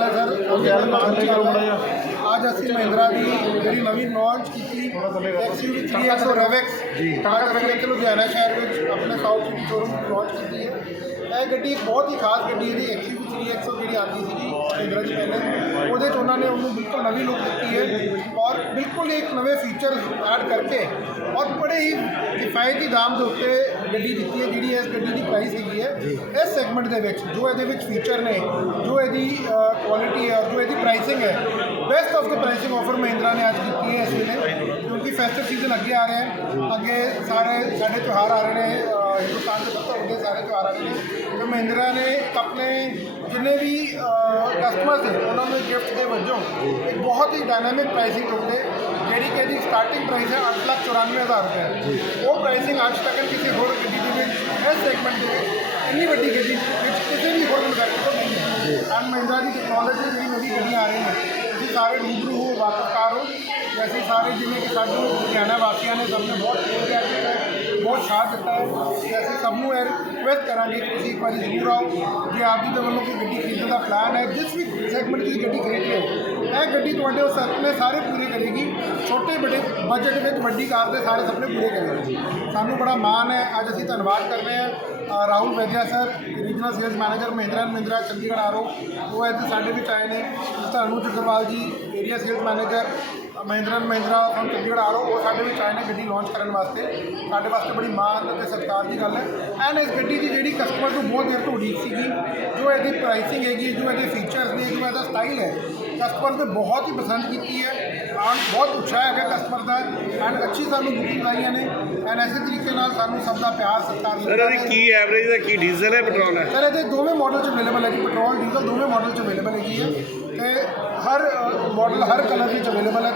ਹਾਲ ਹੈ ਸਰ ਅੱਜ ਅਸੀਂ ਮਹਿੰਦਰਾ ਦੀ ਜਿਹੜੀ ਨਵੀਂ ਲਾਂਚ ਕੀਤੀ ਐਕਸਯੂਵੀ 300 ਰੈਵੈਕਸ ਜੀ। ਕਾਗਜ਼ ਰੈਵੈਕਸ ਲੁਧਿਆਣਾ ਸ਼ਹਿਰ ਵਿੱਚ ਆਪਣੇ ਸਾਊਥ ਸਿਟੀ ਸ਼ੋਰੂਮ ਲਾਂਚ ਕੀਤੀ ਹੈ। ਇਹ ਗੱਡੀ ਇੱਕ ਬਹੁਤ ਹੀ ਖਾਸ ਗੱਡੀ ਹੈ ਜੀ ਐਕਸਯੂਵੀ 300 ਜਿਹੜੀ ਆਉਂਦੀ ਸੀਗੀ ਮਹਿੰਦਰਾ ਚ ਪਹਿਲੇ ਉਹਦੇ ਚ ਉਹਨਾਂ ਨੇ ਉਹਨੂੰ ਬਿਲਕੁਲ ਨਵੀਂ ਲੁੱਕ ਦਿੱਤੀ ਹੈ ਔਰ ਬਿਲਕੁਲ ਇੱਕ ਨਵੇਂ ਫੀਚਰ ਐਡ ਕਰਕੇ ਔਰ ਬੜੇ ਹੀ ਕਿਫਾਇਤੀ ਦਾਮ ਦੇ ਉੱਤੇ ਗੱਡੀ ਦਿੱਤੀ ਹੈ ਜਿਹੜੀ ਇਸ ਗੱਡੀ ਦੀ ਪ੍ਰਾਈਸ ਹੈਗੀ ਹੈ। ਇਸ ਸੈਗਮੈਂਟ ਦੇ ਵਿੱਚ ਜੋ ਇਹਦੇ ਵਿੱਚ ਫੀਚਰ ਨੇ ਜੋ ਇਹਦੀ ਕੁਆਲਿਟੀ ਹੈ ਜੋ ਇਹਦੀ ਪ੍ਰਾਈਸਿੰਗ ਹੈ ਬੈਸਟ ਆਫ ਦਾ ਪ੍ਰਾਈਸਿੰਗ ਆਫਰ ਮਹਿੰਦਰਾ ਨੇ ਅੱਜ ਕੀਤੀ ਹੈ ਇਸ ਵੇਲੇ ਕਿਉਂਕਿ ਫੈਸਟਿਵ ਸੀਜ਼ਨ ਅੱਗੇ ਆ ਰਿਹਾ ਹੈ ਅੱਗੇ ਸਾਰੇ ਸਾਡੇ ਤਿਉਹਾਰ ਆ ਰਹੇ ਨੇ ਅ, ਹਿੰਦੁਸਤਾਨ ਦੇ ਸਭ ਤੋਂ ਵੱਡੇ ਸਾਰੇ ਤਿਉਹਾਰ ਆ ਰਹੇ ਨੇ ਤੇ ਮਹਿੰਦਰਾ ਨੇ ਆਪਣੇ ਜਿੰਨੇ ਵੀ ਕਸਟਮਰ ਨੇ ਉਹਨਾਂ ਨੂੰ ਗਿਫਟ ਦੇ ਵਜੋਂ ਇੱਕ ਬਹੁਤ ਹੀ ਡਾਇਨਾਮਿਕ ਪ੍ਰਾਈਸਿੰਗ ਉੱਤੇ ਜਿਹੜੀ ਕਿ ਇਹਦੀ ਸਟਾਰਟਿੰਗ ਪ੍ਰਾਈਸ ਹੈ 8,94,000 ਰੁਪਏ ਉਹ ਪ੍ਰਾਈਸਿੰਗ ਅੱਜ ਤੱਕ ਕਿਸੇ ਹੋਰ ਗੱਡੀ ਦੇ ਵਿੱਚ ਇਸ ਸੈਗਮੈਂਟ ਦੇ ਵਿੱਚ ਇੰਨੀ ਵੱਡੀ ਗੱਡੀ ਵਿੱਚ ਕਿਸੇ ਵੀ ਹੋਰ ਮੈਨੂਫੈਕਚਰ ਤੋਂ ਨਹੀਂ ਹੈ ਐਂਡ ਮਹਿੰਦਰਾ ਦੀ ਟੈਕਨੋਲੋਜੀ ਜਿਹੜੀ ਨਵੀਂ ਗੱਡੀਆਂ ਆ ਰਹੀਆਂ ਨੇ ਤੁਸੀਂ ਸਾਰੇ ਰੂਬਰੂ ਹੋ ਵਾਕਫਕਾਰ ਹੋ ਤੇ ਅਸੀਂ ਸਾਰੇ ਜਿਵੇਂ ਕਿ ਸਾਨੂੰ ਲੁਧਿਆਣਾ ਵਾਸੀਆਂ ਨੇ ਸਭ ਨੇ ਬਹੁਤ ਪਿਆਰ ਕੀਤਾ ਹੈ ਬਹੁਤ ਸਾਥ ਦਿੱਤਾ ਹੈ ਤੇ ਅਸੀਂ ਸਭ ਨੂੰ ਇਹ ਰਿਕੁਐਸਟ ਕਰਾਂਗੇ ਕਿ ਤੁਸੀਂ ਇੱਕ ਵਾਰੀ ਜ਼ਰੂਰ ਆਓ ਜੇ ਆਪ ਜੀ ਦੇ ਵੱਲੋਂ ਕੋਈ ਗੱਡੀ ਖਰੀਦਣ ਦਾ ਪਲਾਨ ਹੈ ਜਿਸ ਵੀ ਸੈਗਮੈਂਟ ਦੀ ਗੱਡੀ ਖਰੀਦ ਰਹੇ ਹੋ ਇਹ ਗੱਡੀ ਤੁਹਾਡੇ ਉਹ ਸੁਪਨੇ ਸਾਰੇ ਪੂਰੇ ਕਰੇਗੀ ਸਾਨੂੰ ਬੜਾ ਮਾਣ ਹੈ। ਅੱਜ ਅਸੀਂ ਧੰਨਵਾਦ ਕਰ ਰਹੇ ਹਾਂ Rahul Vaidya sir regional sales manager Mahindra and Mahindra Chandigarh R O ਉਹ ਅੱਜ ਸਾਡੇ ਵਿੱਚ ਆਏ ਨੇ। ਤੁਹਾਨੂੰ Jagarwal ji area sales manager Mahindra Mahindra ਹੁਣ ਚੰਡੀਗੜ੍ਹ ਆਰੋ ਉਹ ਸਾਡੇ ਵਿੱਚ ਆਏ ਨੇ ਗੱਡੀ ਲਾਂਚ ਕਰਨ ਵਾਸਤੇ। ਸਾਡੇ ਵਾਸਤੇ ਬੜੀ ਮਾਣ ਅਤੇ ਸਤਿਕਾਰ ਦੀ ਗੱਲ ਹੈ। ਐਂਡ ਇਸ ਗੱਡੀ ਦੀ ਜਿਹੜੀ ਕਸਟਮਰ ਨੂੰ ਬਹੁਤ ਦੇਰ ਤੋਂ ਉਡੀਕ ਸੀਗੀ, ਜੋ ਇਹਦੀ ਪ੍ਰਾਈਸਿੰਗ ਹੈਗੀ ਜੋ ਇਹਦੇ ਫੀਚਰਸ ਨੇ, ਜੋ ਇਹਦਾ ਸਟਾਈਲ ਹੈ ਕਸਟਮਰ ਨੇ ਬਹੁਤ ਹੀ ਪਸੰਦ ਕੀਤੀ ਹੈ ਐਂਡ ਬਹੁਤ ਉਤਸ਼ਾਹ ਹੈਗਾ ਕਸਟਮਰ ਦਾ ਐਂਡ ਅੱਛੀ ਸਾਨੂੰ ਬੁਕਿੰਗ ਆਈਆਂ ਨੇ ਐਂਡ ਐਸੇ ਤਰੀਕੇ ਨਾਲ ਸਾਨੂੰ ਸਭ ਦਾ ਪਿਆਰ ਸਤਿਕਾਰ ਸਰ ਮਿਲਦਾ ਇਹਦੀ ਕੀ ਐਵਰੇਜ ਹੈ ਕੀ ਡੀਜ਼ਲ ਹੈ ਪੈਟਰੋਲ ਹੈ? ਸਰ ਇਹਦੇ ਦੋਵੇਂ ਮਾਡਲ ਚ ਅਵੇਲੇਬਲ ਹੈ ਜੀ ਪੈਟਰੋਲ ਡੀਜ਼ਲ ਦੋਵੇਂ ਮਾਡਲ ਚ ਅਵੇਲੇਬਲ ਹੈਗੀ ਹੈ ਤੇ ਹਰ ਮਾਡਲ ਹਰ ਕਲਰ ਵਿੱਚ ਅਵੇਲੇਬਲ ਹੈ।